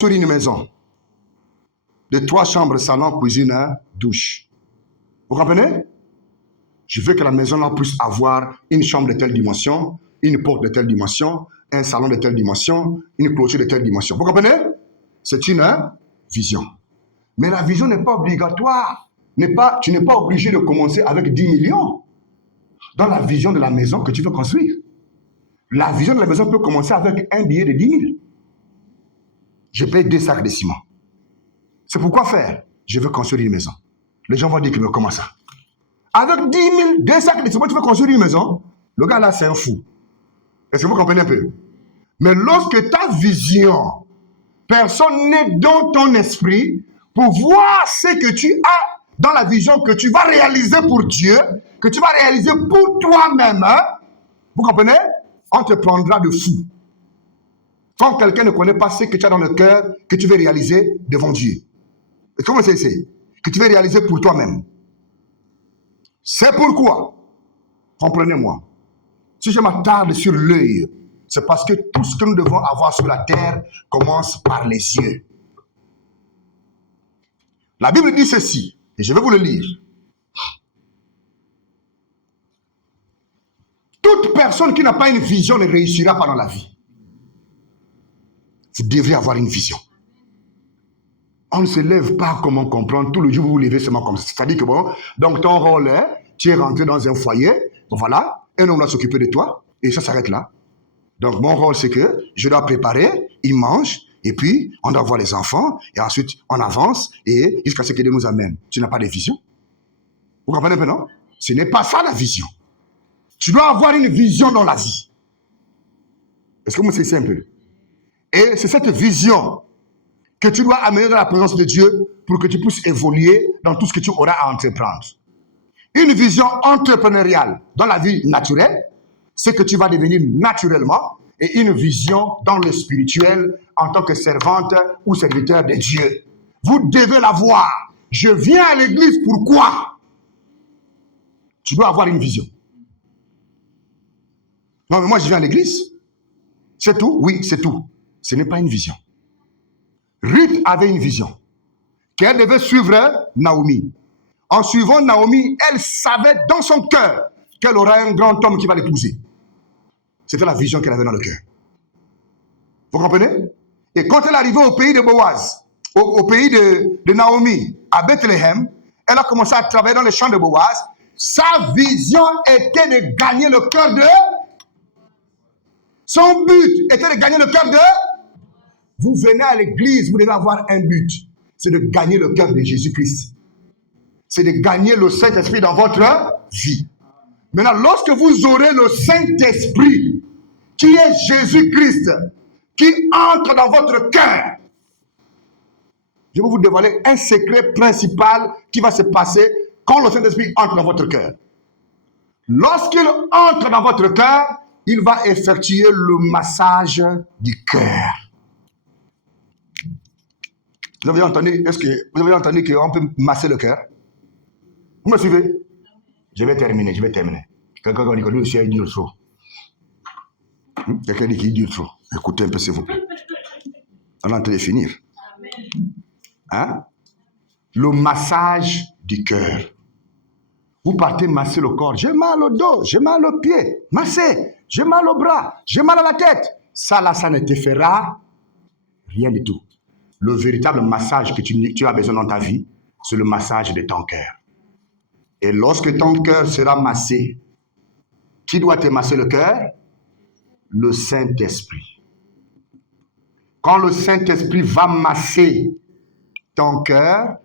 sur une maison de 3 chambres, salon, cuisine, douche. Vous comprenez? Je veux que la maison-là puisse avoir une chambre de telle dimension, une porte de telle dimension, un salon de telle dimension, une clôture de telle dimension. Vous comprenez? C'est une vision. Mais la vision n'est pas obligatoire. Tu n'es pas obligé de commencer avec 10 millions dans la vision de la maison que tu veux construire. La vision de la maison peut commencer avec un billet de 10 000. Je paye 2 sacs de ciment. C'est pourquoi faire? Je veux construire une maison. Les gens vont dire que mais comment ça? Avec 10 000, 2 sacs de ciment, tu veux construire une maison? Le gars là, c'est un fou. Est-ce que vous comprenez un peu? Mais lorsque ta vision, personne n'est dans ton esprit pour voir ce que tu as dans la vision que tu vas réaliser pour Dieu, que tu vas réaliser pour toi-même, hein? Vous comprenez? On te prendra de fou. Quand quelqu'un ne connaît pas ce que tu as dans le cœur, que tu veux réaliser devant Dieu. Et comment c'est? Que tu veux réaliser pour toi-même. C'est pourquoi, comprenez-moi, si je m'attarde sur l'œil, c'est parce que tout ce que nous devons avoir sur la terre commence par les yeux. La Bible dit ceci, et je vais vous le lire. Toute personne qui n'a pas une vision ne réussira pas dans la vie. Vous devez avoir une vision. On ne se lève pas comme on comprend. Tout le jour, vous vous levez seulement comme ça. C'est-à-dire que bon, donc ton rôle est, tu es rentré dans un foyer, bon voilà, un homme doit s'occuper de toi, et ça s'arrête là. Donc mon rôle, c'est que je dois préparer, ils mangent, et puis on doit voir les enfants, et ensuite on avance, et jusqu'à ce que Dieu nous amène. Tu n'as pas de vision. Vous comprenez un peu, non? Ce n'est pas ça la vision. Tu dois avoir une vision dans la vie. Est-ce que vous me savez un peu? Et c'est cette vision que tu dois amener dans la présence de Dieu pour que tu puisses évoluer dans tout ce que tu auras à entreprendre. Une vision entrepreneuriale dans la vie naturelle, c'est que tu vas devenir naturellement, et une vision dans le spirituel en tant que servante ou serviteur de Dieu. Vous devez l'avoir. Je viens à l'église, pourquoi? Tu dois avoir une vision. Non, mais moi je viens à l'église. C'est tout? Oui, c'est tout. Ce n'est pas une vision. Ruth avait une vision, qu'elle devait suivre Naomi. En suivant Naomi, elle savait dans son cœur qu'elle aurait un grand homme qui va l'épouser. C'était la vision qu'elle avait dans le cœur. Vous comprenez? Et quand elle est arrivée au pays de Boaz, au pays de Naomi, à Bethléem, elle a commencé à travailler dans les champs de Boaz. Sa vision était de gagner le cœur de... Son but était de gagner le cœur de... Vous venez à l'église, vous devez avoir un but. C'est de gagner le cœur de Jésus-Christ. C'est de gagner le Saint-Esprit dans votre vie. Maintenant, lorsque vous aurez le Saint-Esprit, qui est Jésus-Christ, qui entre dans votre cœur, je vais vous dévoiler un secret principal qui va se passer quand le Saint-Esprit entre dans votre cœur. Lorsqu'il entre dans votre cœur, il va effectuer le massage du cœur. Vous avez entendu, qu'on peut masser le cœur? Vous me suivez? Je vais terminer. Quelqu'un dit que lui aussi, il dit trop. Quelqu'un dit qu'il dit trop. Écoutez un peu, s'il vous plaît. On est en train de finir. Hein? Le massage du cœur. Vous partez masser le corps. J'ai mal au dos, j'ai mal aux pieds. Massez. J'ai mal au bras, j'ai mal à la tête. Ça là, ça ne te fera rien du tout. Le véritable massage que tu as besoin dans ta vie, c'est le massage de ton cœur. Et lorsque ton cœur sera massé, qui doit te masser le cœur? Le Saint-Esprit. Quand le Saint-Esprit va masser ton cœur,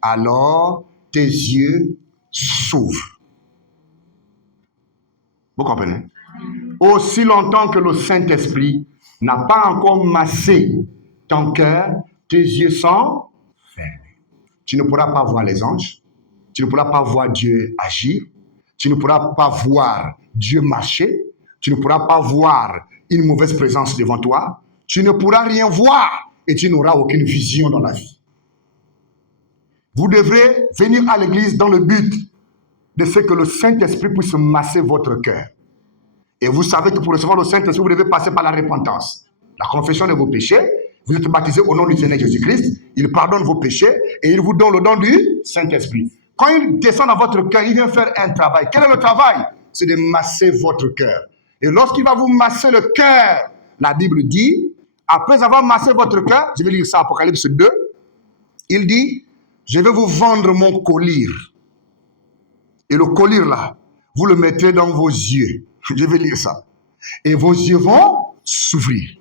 alors tes yeux s'ouvrent. Vous comprenez? Aussi longtemps que le Saint-Esprit n'a pas encore massé ton cœur, tes yeux sont fermés. Tu ne pourras pas voir les anges. Tu ne pourras pas voir Dieu agir. Tu ne pourras pas voir Dieu marcher. Tu ne pourras pas voir une mauvaise présence devant toi. Tu ne pourras rien voir et tu n'auras aucune vision dans la vie. Vous devrez venir à l'église dans le but de ce que le Saint-Esprit puisse masser votre cœur. Et vous savez que pour recevoir le Saint-Esprit, vous devez passer par la repentance, la confession de vos péchés. Vous êtes baptisés au nom du Seigneur Jésus-Christ. Il pardonne vos péchés et il vous donne le don du Saint-Esprit. Quand il descend dans votre cœur, il vient faire un travail. Quel est le travail? C'est de masser votre cœur. Et lorsqu'il va vous masser le cœur, la Bible dit, après avoir massé votre cœur, je vais lire ça, Apocalypse 2, il dit, je vais vous vendre mon collyre. Et le collyre là, vous le mettrez dans vos yeux. Je vais lire ça. Et vos yeux vont s'ouvrir.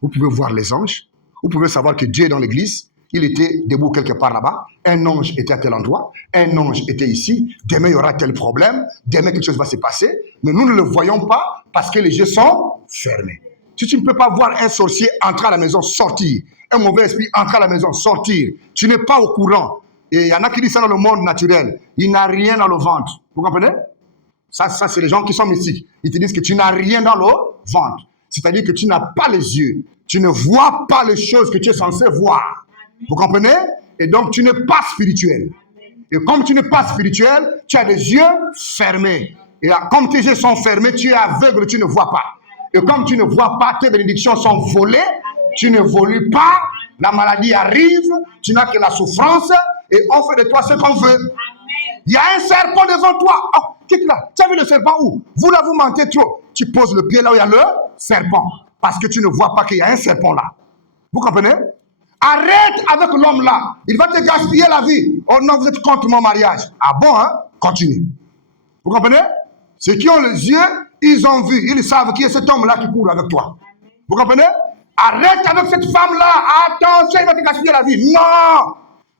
Vous pouvez voir les anges. Vous pouvez savoir que Dieu est dans l'église. Il était debout quelque part là-bas. Un ange était à tel endroit. Un ange était ici. Demain, il y aura tel problème. Demain, quelque chose va se passer. Mais nous ne le voyons pas parce que les yeux sont fermés. Si tu ne peux pas voir un sorcier entrer à la maison, sortir. Un mauvais esprit entrer à la maison, sortir. Tu n'es pas au courant. Et il y en a qui disent ça dans le monde naturel. Il n'a rien dans le ventre. Vous comprenez? Ça c'est les gens qui sont mystiques. Ils te disent que tu n'as rien dans le ventre. C'est-à-dire que tu n'as pas les yeux. Tu ne vois pas les choses que tu es censé voir. Vous comprenez? Et donc, tu n'es pas spirituel. Et comme tu n'es pas spirituel, tu as les yeux fermés. Et comme tes yeux sont fermés, tu es aveugle, tu ne vois pas. Et comme tu ne vois pas, tes bénédictions sont volées. Tu n'évolues pas. La maladie arrive. Tu n'as que la souffrance. Et on fait de toi ce qu'on veut. Il y a un serpent devant toi. Oh, qu'est-ce que là? Tu as vu le serpent où? Vous là, vous mentez trop. Tu poses le pied là où il y a le serpent. Parce que tu ne vois pas qu'il y a un serpent là. Vous comprenez? Arrête avec l'homme là. Il va te gaspiller la vie. Oh non, vous êtes contre mon mariage. Ah bon, hein? Continue. Vous comprenez? Ceux qui ont les yeux, ils ont vu. Ils savent qui est cet homme là qui court avec toi. Vous comprenez? Arrête avec cette femme là. Attention, il va te gaspiller la vie. Non!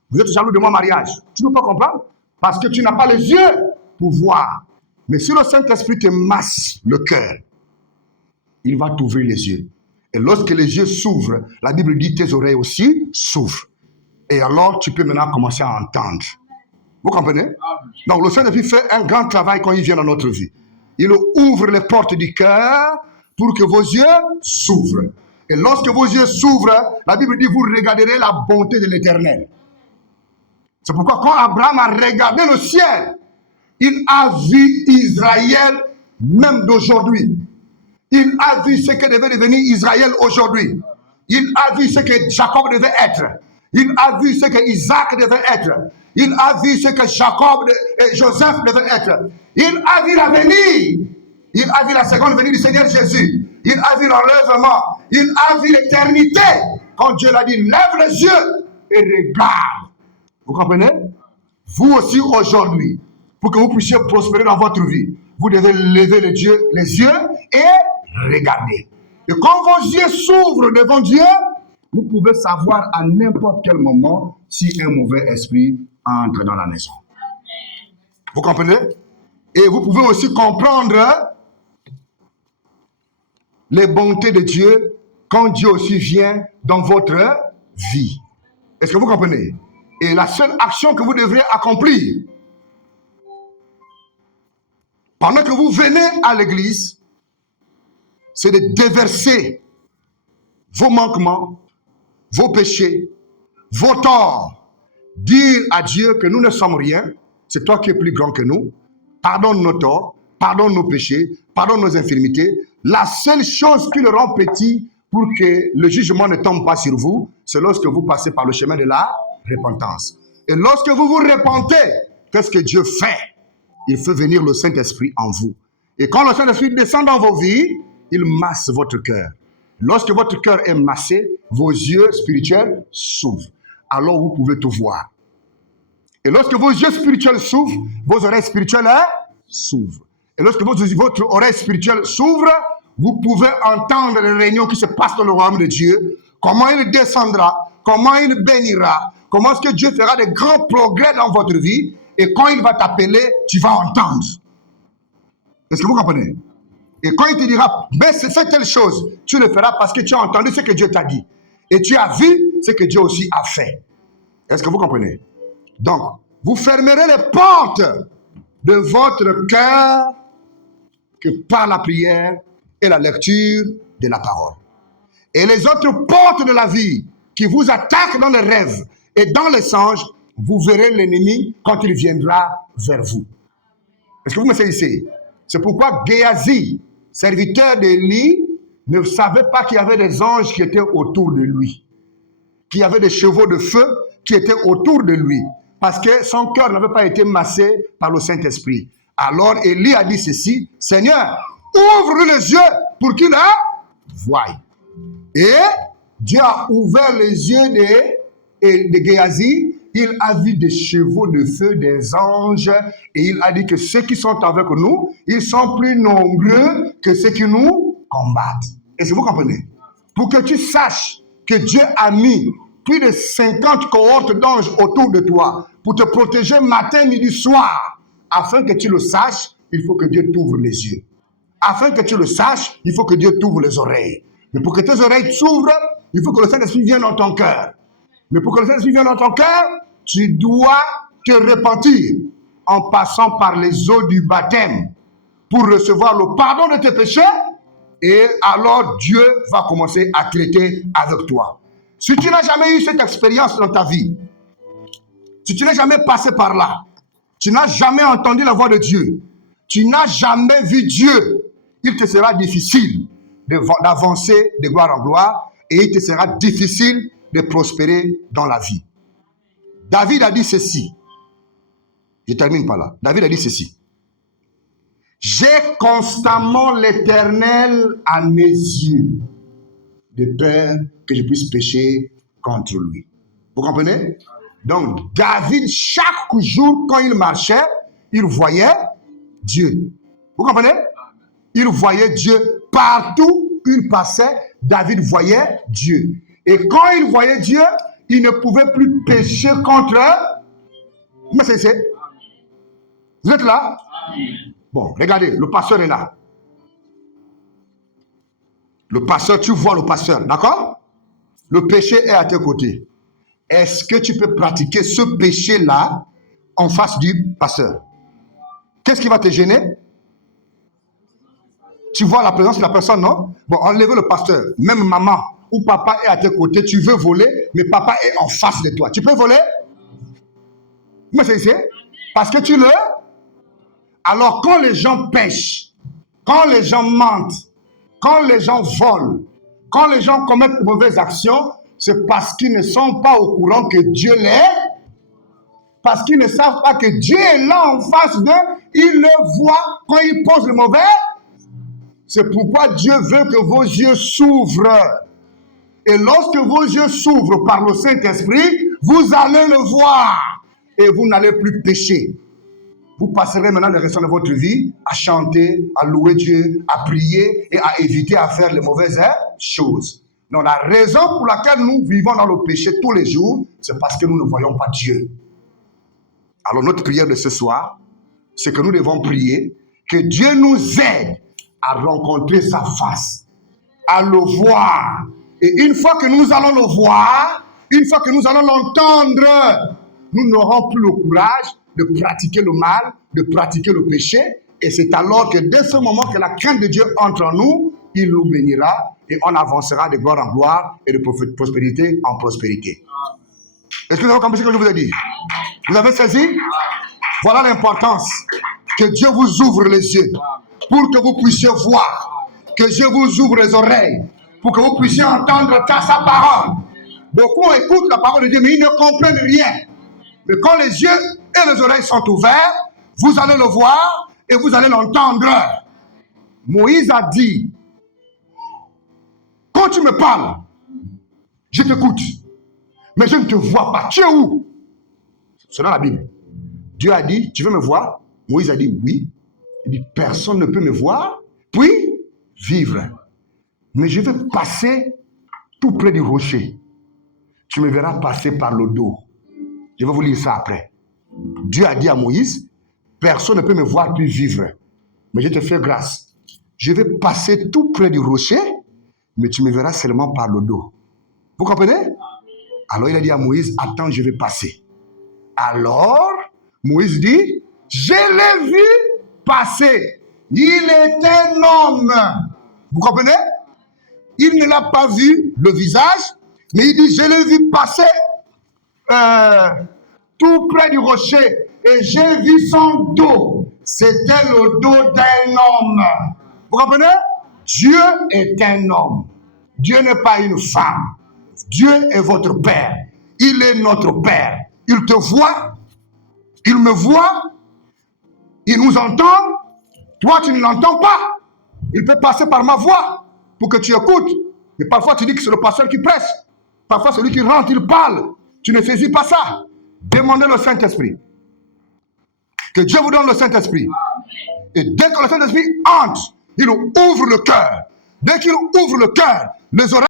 Vous êtes jaloux de mon mariage. Tu ne peux pas comprendre? Parce que tu n'as pas les yeux pour voir. Mais si le Saint-Esprit te masse le cœur, il va t'ouvrir les yeux. Et lorsque les yeux s'ouvrent, la Bible dit tes oreilles aussi s'ouvrent. Et alors, tu peux maintenant commencer à entendre. Vous comprenez? Donc, le Saint-Esprit fait un grand travail quand il vient dans notre vie. Il ouvre les portes du cœur pour que vos yeux s'ouvrent. Et lorsque vos yeux s'ouvrent, la Bible dit vous regarderez la bonté de l'Éternel. C'est pourquoi quand Abraham a regardé le ciel, il a vu Israël même d'aujourd'hui. Il a vu ce que devait devenir Israël aujourd'hui. Il a vu ce que Jacob devait être. Il a vu ce que Isaac devait être. Il a vu ce que Jacob et Joseph devaient être. Il a vu l'avenir. Il a vu la seconde venue du Seigneur Jésus. Il a vu l'enlèvement. Il a vu l'éternité. Quand Dieu l'a dit, lève les yeux et regarde. Vous comprenez? Vous aussi aujourd'hui, pour que vous puissiez prospérer dans votre vie, vous devez lever les yeux et regarder. Et quand vos yeux s'ouvrent devant Dieu, vous pouvez savoir à n'importe quel moment si un mauvais esprit entre dans la maison. Vous comprenez? Et vous pouvez aussi comprendre les bontés de Dieu quand Dieu aussi vient dans votre vie. Est-ce que vous comprenez? Et la seule action que vous devrez accomplir pendant que vous venez à l'église, c'est de déverser vos manquements, vos péchés, vos torts. Dire à Dieu que nous ne sommes rien, c'est toi qui es plus grand que nous. Pardonne nos torts, pardonne nos péchés, pardonne nos infirmités. La seule chose qui le rend petit pour que le jugement ne tombe pas sur vous, c'est lorsque vous passez par le chemin de la repentance. Et lorsque vous vous repentez, qu'est-ce que Dieu fait? Il fait venir le Saint-Esprit en vous. Et quand le Saint-Esprit descend dans vos vies, il masse votre cœur. Lorsque votre cœur est massé, vos yeux spirituels s'ouvrent. Alors vous pouvez tout voir. Et lorsque vos yeux spirituels s'ouvrent, vos oreilles spirituelles s'ouvrent. Et lorsque votre oreille spirituelle s'ouvre, vous pouvez entendre les réunions qui se passent dans le royaume de Dieu, comment il descendra, comment il bénira, comment est-ce que Dieu fera de grands progrès dans votre vie, et quand il va t'appeler, tu vas entendre. Est-ce que vous comprenez? Et quand il te dira, mais c'est telle chose, tu le feras parce que tu as entendu ce que Dieu t'a dit. Et tu as vu ce que Dieu aussi a fait. Est-ce que vous comprenez? Donc, vous fermerez les portes de votre cœur que par la prière et la lecture de la parole. Et les autres portes de la vie qui vous attaquent dans les rêves et dans les songes, vous verrez l'ennemi quand il viendra vers vous. Est-ce que vous me saisissez? C'est pourquoi Géasi, serviteur d'Élie, ne savait pas qu'il y avait des anges qui étaient autour de lui. qu'il y avait des chevaux de feu qui étaient autour de lui, parce que son cœur n'avait pas été massé par le Saint-Esprit. Alors Élie a dit ceci, Seigneur, ouvre les yeux pour qu'il la voie. Et Dieu a ouvert les yeux de Géasi. Il a vu des chevaux de feu, des anges, et il a dit que ceux qui sont avec nous, ils sont plus nombreux que ceux qui nous combattent. Est-ce que vous comprenez? Pour que tu saches que Dieu a mis plus de 50 cohortes d'anges autour de toi pour te protéger matin, midi, soir. Afin que tu le saches, il faut que Dieu t'ouvre les yeux. Afin que tu le saches, il faut que Dieu t'ouvre les oreilles. Mais pour que tes oreilles s'ouvrent, il faut que le Saint-Esprit vienne dans ton cœur. Mais pour que le Saint-Esprit vienne dans ton cœur, tu dois te repentir en passant par les eaux du baptême pour recevoir le pardon de tes péchés. Et alors Dieu va commencer à traiter avec toi. Si tu n'as jamais eu cette expérience dans ta vie, si tu n'es jamais passé par là, tu n'as jamais entendu la voix de Dieu, tu n'as jamais vu Dieu, il te sera difficile d'avancer de gloire en gloire et il te sera difficile de prospérer dans la vie. David a dit ceci. Je termine par là. David a dit ceci. J'ai constamment l'Éternel à mes yeux, de peur que je puisse pécher contre lui. Vous comprenez? Donc, David, chaque jour, quand il marchait, il voyait Dieu. Vous comprenez? Il voyait Dieu partout où il passait. David voyait Dieu. Et quand il voyait Dieu, il ne pouvait plus pécher contre eux. Mais c'est. Vous êtes là? Bon, regardez, le pasteur est là. Le pasteur, tu vois le pasteur, d'accord? Le péché est à tes côtés. Est-ce que tu peux pratiquer ce péché-là en face du pasteur? Qu'est-ce qui va te gêner? Tu vois la présence de la personne, non? Bon, enlevez le pasteur. Même maman ou papa est à tes côtés, tu veux voler, mais papa est en face de toi. Tu peux voler? Mais c'est parce que tu le... Alors, quand les gens pêchent, quand les gens mentent, quand les gens volent, quand les gens commettent de mauvaises actions, c'est parce qu'ils ne sont pas au courant que Dieu l'est, parce qu'ils ne savent pas que Dieu est là en face d'eux, ils le voient quand ils posent le mauvais. C'est pourquoi Dieu veut que vos yeux s'ouvrent. Et lorsque vos yeux s'ouvrent par le Saint-Esprit, vous allez le voir et vous n'allez plus pécher. Vous passerez maintenant le restant de votre vie à chanter, à louer Dieu, à prier et à éviter à faire les mauvaises choses. Donc la raison pour laquelle nous vivons dans le péché tous les jours, c'est parce que nous ne voyons pas Dieu. Alors notre prière de ce soir, c'est que nous devons prier que Dieu nous aide à rencontrer sa face, à le voir. Et une fois que nous allons le voir, une fois que nous allons l'entendre, nous n'aurons plus le courage de pratiquer le mal, de pratiquer le péché. Et c'est alors que dès ce moment que la crainte de Dieu entre en nous, il nous bénira et on avancera de gloire en gloire et de prospérité en prospérité. Est-ce que vous avez compris ce que je vous ai dit? Vous avez saisi? Voilà l'importance que Dieu vous ouvre les yeux pour que vous puissiez voir, que Dieu vous ouvre les oreilles pour que vous puissiez entendre sa parole. Beaucoup écoutent la parole de Dieu mais ils ne comprennent rien. Mais quand les yeux et les oreilles sont ouverts, vous allez le voir et vous allez l'entendre. Moïse a dit, quand tu me parles, je t'écoute, mais je ne te vois pas. Tu es où? C'est dans la Bible. Dieu a dit, tu veux me voir? Moïse a dit, oui. Il dit, personne ne peut me voir, puis vivre. Mais je vais passer tout près du rocher. Tu me verras passer par le dos. Je vais vous lire ça après. Dieu a dit à Moïse, personne ne peut me voir puis vivre. Mais je te fais grâce. Je vais passer tout près du rocher, mais tu me verras seulement par le dos. Vous comprenez? Alors il a dit à Moïse, attends, je vais passer. Alors, Moïse dit, je l'ai vu passer. Il est un homme. Vous comprenez? Il ne l'a pas vu, le visage, mais il dit, je l'ai vu passer tout près du rocher et j'ai vu son dos. C'était le dos d'un homme. Vous comprenez? Dieu est un homme. Dieu n'est pas une femme. Dieu est votre Père. Il est notre Père. Il te voit. Il me voit. Il nous entend. Toi, tu ne l'entends pas. Il peut passer par ma voix pour que tu écoutes. Mais parfois, tu dis que c'est le pasteur qui presse. Parfois, celui qui rentre, il parle. Tu ne saisis pas ça. Demandez le Saint-Esprit. Que Dieu vous donne le Saint-Esprit. Et dès que le Saint-Esprit entre, il ouvre le cœur. Dès qu'il ouvre le cœur, les oreilles